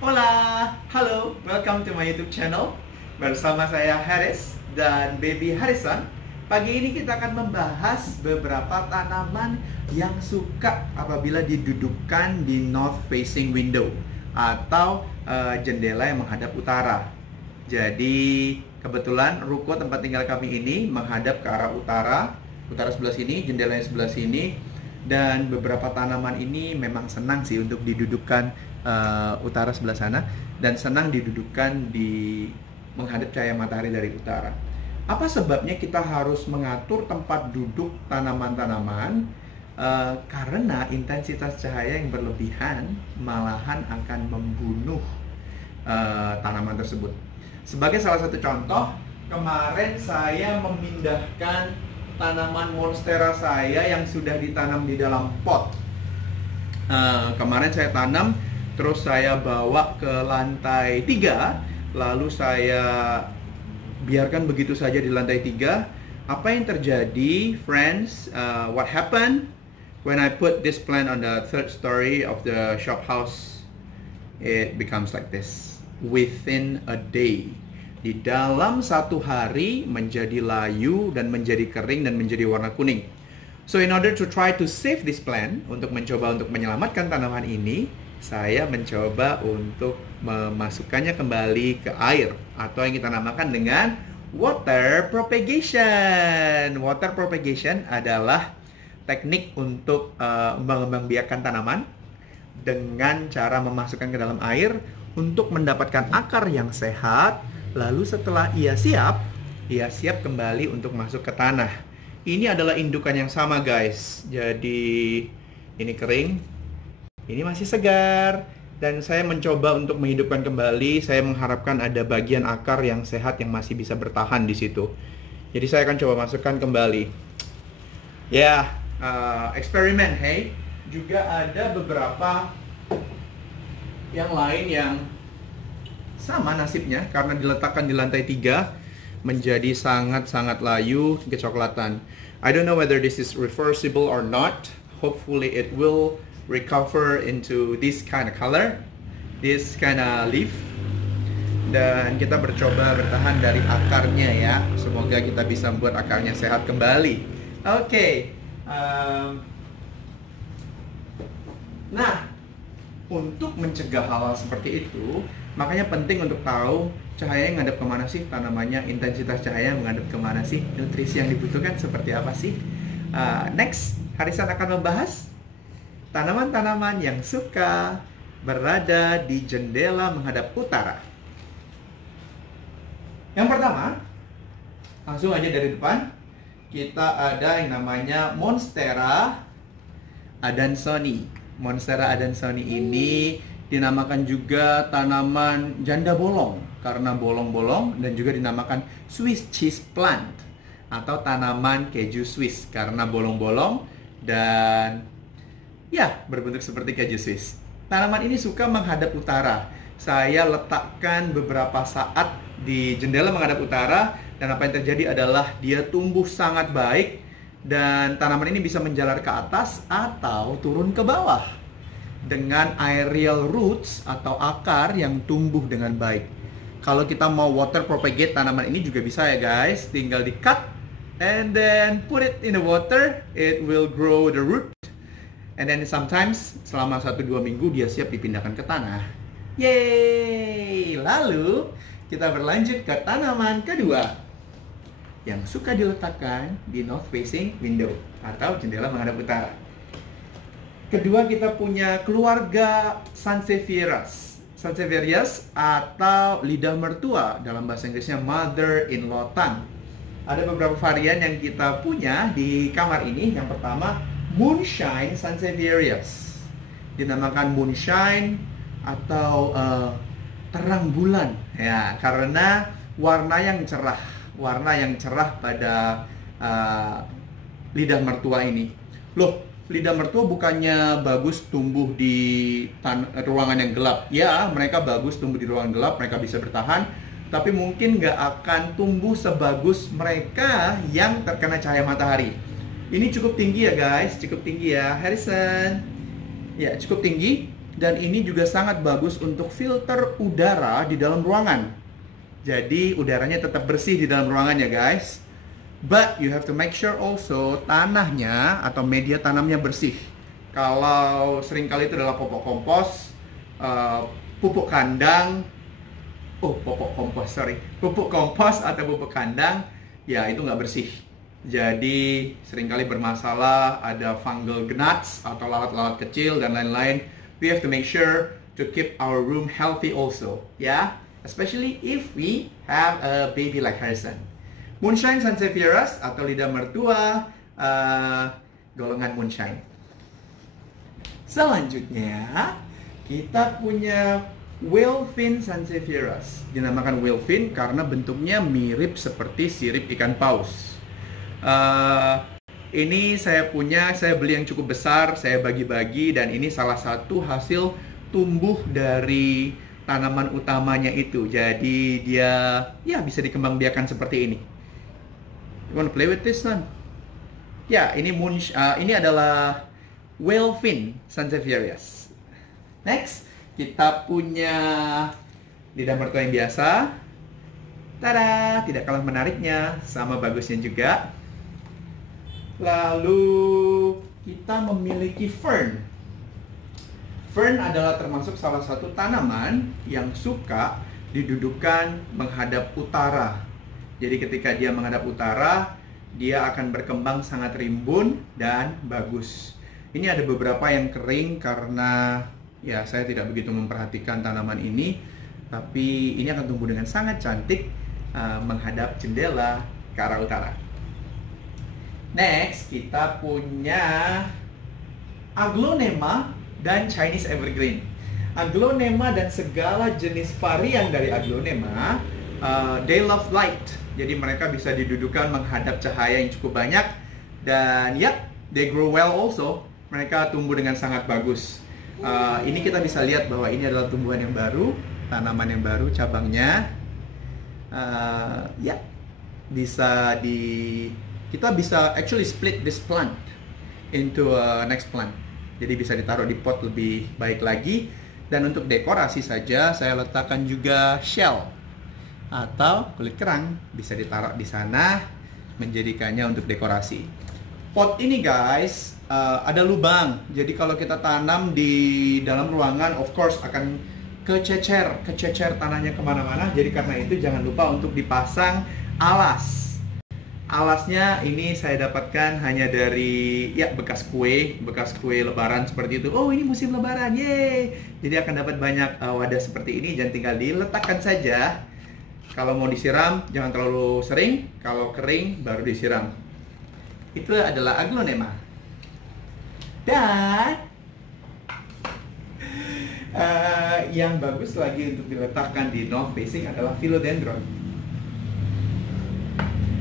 Hola, halo, welcome to my YouTube channel. Bersama saya Haris dan baby Harrison. Pagi ini kita akan membahas beberapa tanaman yang suka apabila didudukkan di north facing window atau jendela yang menghadap utara. Jadi kebetulan ruko tempat tinggal kami ini menghadap ke arah utara sebelah sini, jendelanya sebelah sini. Dan beberapa tanaman ini memang senang sih untuk didudukkan utara sebelah sana, dan senang didudukkan di menghadap cahaya matahari dari utara. Apa sebabnya kita harus mengatur tempat duduk tanaman-tanaman? Karena intensitas cahaya yang berlebihan malahan akan membunuh tanaman tersebut. Sebagai salah satu contoh, kemarin saya memindahkan tanaman monstera saya yang sudah ditanam di dalam pot. Kemarin saya tanam, terus saya bawa ke lantai 3, lalu saya biarkan begitu saja di lantai 3. Apa yang terjadi, friends? What happened when I put this plant on the third story of the shop house? It becomes like this within a day. Di dalam satu hari menjadi layu dan menjadi kering dan menjadi warna kuning. So in order to try to save this plant, untuk mencoba untuk menyelamatkan tanaman ini, saya mencoba untuk memasukkannya kembali ke air, atau yang kita namakan dengan water propagation. Water propagation adalah teknik untuk mengembangbiakkan tanaman dengan cara memasukkan ke dalam air untuk mendapatkan akar yang sehat. Lalu setelah ia siap kembali untuk masuk ke tanah. Ini adalah indukan yang sama, guys. Jadi ini kering, ini masih segar, dan saya mencoba untuk menghidupkan kembali. Saya mengharapkan ada bagian akar yang sehat yang masih bisa bertahan di situ. Jadi saya akan coba masukkan kembali. Eksperimen, hey. Juga ada beberapa yang lain yang sama nasibnya, karena diletakkan di lantai 3 menjadi sangat-sangat layu kecoklatan. I don't know whether this is reversible or not. Hopefully it will recover into this kind of color, this kind of leaf. Dan kita bercoba bertahan dari akarnya ya. Semoga kita bisa membuat akarnya sehat kembali. Oke. Nah, untuk mencegah hal-hal seperti itu, makanya penting untuk tahu cahaya yang menghadap kemana sih tanamannya, intensitas cahaya yang menghadap kemana sih, nutrisi yang dibutuhkan seperti apa sih. Next, Harisan akan membahas tanaman-tanaman yang suka berada di jendela menghadap utara. Yang pertama, langsung aja dari depan, kita ada yang namanya Monstera adansoni. Monstera adansoni ini dinamakan juga tanaman janda bolong karena bolong-bolong, dan juga dinamakan Swiss cheese plant atau tanaman keju Swiss karena bolong-bolong dan ya berbentuk seperti keju Swiss. Tanaman ini suka menghadap utara. Saya letakkan beberapa saat di jendela menghadap utara, dan apa yang terjadi adalah dia tumbuh sangat baik, dan tanaman ini bisa menjalar ke atas atau turun ke bawah dengan aerial roots atau akar yang tumbuh dengan baik. Kalau kita mau water propagate tanaman ini juga bisa ya guys, tinggal di cut and then put it in the water, it will grow the root, and then sometimes selama 1-2 minggu dia siap dipindahkan ke tanah. Yeay! Lalu kita berlanjut ke tanaman kedua yang suka diletakkan di north facing window atau jendela menghadap utara. Kedua, kita punya keluarga Sansevierias. Sansevierias atau lidah mertua, dalam bahasa Inggrisnya mother-in-law tongue. Ada beberapa varian yang kita punya di kamar ini. Yang pertama, Moonshine Sansevierias. Dinamakan Moonshine atau terang bulan ya, karena warna yang cerah pada lidah mertua ini. Loh, lidah mertua bukannya bagus tumbuh di ruangan yang gelap? Ya, mereka bagus tumbuh di ruangan gelap, mereka bisa bertahan. Tapi mungkin nggak akan tumbuh sebagus mereka yang terkena cahaya matahari. Ini cukup tinggi ya guys, cukup tinggi ya Harrison. Ya, cukup tinggi. Dan ini juga sangat bagus untuk filter udara di dalam ruangan. Jadi udaranya tetap bersih di dalam ruangan ya guys. But you have to make sure also tanahnya atau media tanamnya bersih. Kalau seringkali itu adalah pupuk kompos, pupuk kandang, pupuk kompos atau pupuk kandang, ya itu nggak bersih. Jadi seringkali bermasalah, ada fungal gnats atau lalat-lalat kecil dan lain-lain. We have to make sure to keep our room healthy also, ya. Especially if we have a baby like Harrison. Moonshine Sansevieras atau lidah mertua, golongan moonshine. Selanjutnya kita punya Whalefin Sansevieras. Dinamakan Whalefin karena bentuknya mirip seperti sirip ikan paus. Ini saya beli yang cukup besar, saya bagi-bagi, dan ini salah satu hasil tumbuh dari tanaman utamanya itu. Jadi dia ya bisa dikembangbiakan seperti ini. You wanna play with this, son? Ya, ini adalah Whalefin Sansevieras. Next, kita punya lidah mertua yang biasa. Tada, tidak kalah menariknya, sama bagusnya juga. Lalu kita memiliki fern. Fern adalah termasuk salah satu tanaman yang suka didudukkan menghadap utara. Jadi ketika dia menghadap utara, dia akan berkembang sangat rimbun dan bagus. Ini ada beberapa yang kering karena ya saya tidak begitu memperhatikan tanaman ini, tapi ini akan tumbuh dengan sangat cantik menghadap jendela ke arah utara. Next, kita punya Aglonema dan Chinese Evergreen. Aglonema dan segala jenis varian dari Aglonema, they love light. Jadi mereka bisa didudukan menghadap cahaya yang cukup banyak. Dan ya, they grow well also. Mereka tumbuh dengan sangat bagus. Ini kita bisa lihat bahwa ini adalah tumbuhan yang baru, tanaman yang baru, cabangnya. Kita bisa actually split this plant into a next plant. Jadi bisa ditaruh di pot lebih baik lagi. Dan untuk dekorasi saja, saya letakkan juga shell atau kulit kerang, bisa ditaruh di sana, menjadikannya untuk dekorasi. Pot ini guys, ada lubang. Jadi kalau kita tanam di dalam ruangan, of course akan kececer tanahnya kemana-mana. Jadi karena itu jangan lupa untuk dipasang alas. Alasnya ini saya dapatkan hanya dari bekas kue lebaran seperti itu. Oh, ini musim lebaran, yeay. Jadi akan dapat banyak wadah seperti ini, dan tinggal diletakkan saja. Kalau mau disiram jangan terlalu sering, kalau kering baru disiram. Itu adalah Aglonema. Dan yang bagus lagi untuk diletakkan di north facing adalah Philodendron.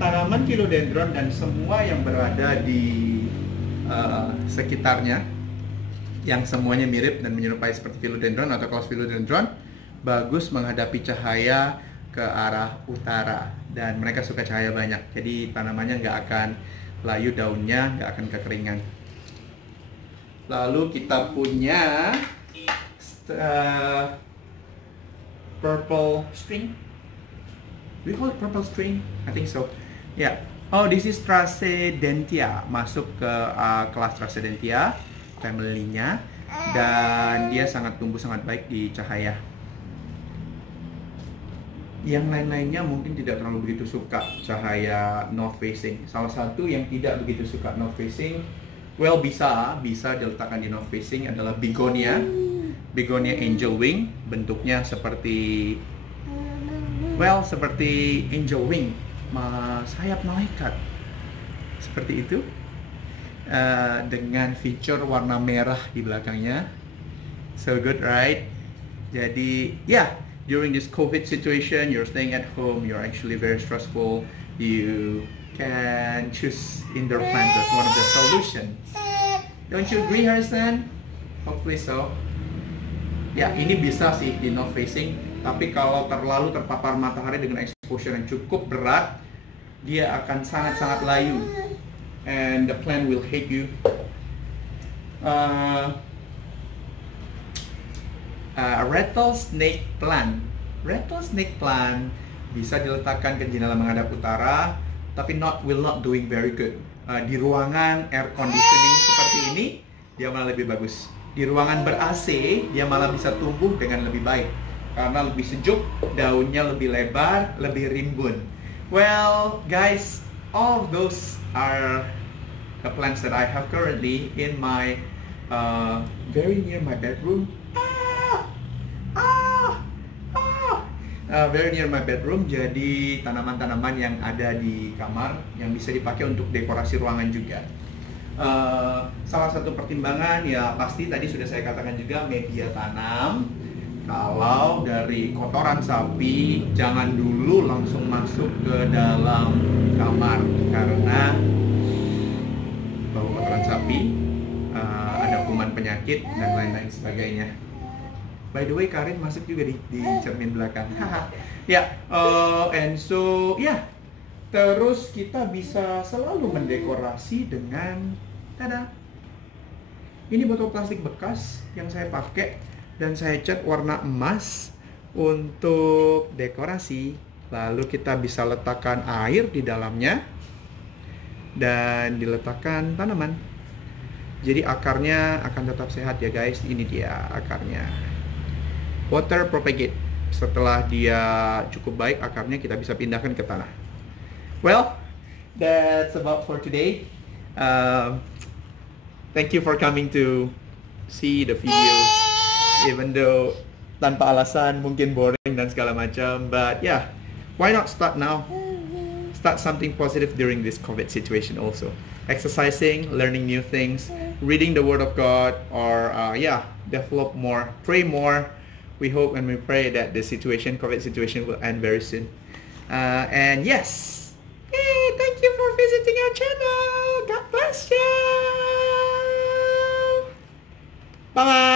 Tanaman philodendron dan semua yang berada di sekitarnya, yang semuanya mirip dan menyerupai seperti philodendron atau kelas philodendron, bagus menghadapi cahaya ke arah utara, dan mereka suka cahaya banyak. Jadi tanamannya nggak akan layu daunnya, nggak akan kekeringan. Lalu kita punya purple string. We call it purple string, I think so. Ya, oh, this is Tracedentia, masuk ke kelas Tracedentia, family-nya, dan dia tumbuh sangat baik di cahaya. Yang lain-lainnya mungkin tidak terlalu begitu suka cahaya north facing. Salah satu yang tidak begitu suka north facing, well bisa diletakkan di north facing adalah Begonia angel wing. Bentuknya seperti angel wing, sayap malaikat seperti itu, dengan feature warna merah di belakangnya. So good, right? Jadi during this COVID situation, you're staying at home, you're actually very stressful, you can choose indoor plants as one of the solutions. Don't you agree, Harrison? Hopefully so. Ya, ini bisa sih di north facing, tapi kalau terlalu terpapar matahari dengan exposure yang cukup berat, dia akan sangat-sangat layu, and the plant will hate you. rattlesnake plant. Rattlesnake plant bisa diletakkan ke jendela menghadap utara, tapi will not doing very good. Di ruangan air conditioning seperti ini, dia malah lebih bagus. Di ruangan ber-AC, dia malah bisa tumbuh dengan lebih baik. Karena lebih sejuk, daunnya lebih lebar, lebih rimbun. Well, guys, all of those are the plants that I have currently in my very near my bedroom. Very near my bedroom. Jadi tanaman-tanaman yang ada di kamar yang bisa dipakai untuk dekorasi ruangan juga. Salah satu pertimbangan ya pasti tadi sudah saya katakan juga media tanam. Kalau dari kotoran sapi, jangan dulu langsung masuk ke dalam kamar karena bau kotoran sapi, ada kuman penyakit dan lain-lain sebagainya. By the way, Karin masuk juga di cermin belakang. And so terus kita bisa selalu mendekorasi dengan tada. Ini botol plastik bekas yang saya pakai dan saya cat warna emas untuk dekorasi. Lalu kita bisa letakkan air di dalamnya dan diletakkan tanaman. Jadi akarnya akan tetap sehat ya guys. Ini dia akarnya. Water propagate. Setelah dia cukup baik akarnya, kita bisa pindahkan ke tanah. Well, that's about for today. Thank you for coming to see the video. Even though tanpa alasan mungkin boring dan segala macam, but yeah, why not start now? Start something positive during this COVID situation also. Exercising, learning new things, reading the Word of God, or develop more, pray more. We hope and we pray that the COVID situation will end very soon. And yes, thank you for visiting our channel. God bless you. Bye.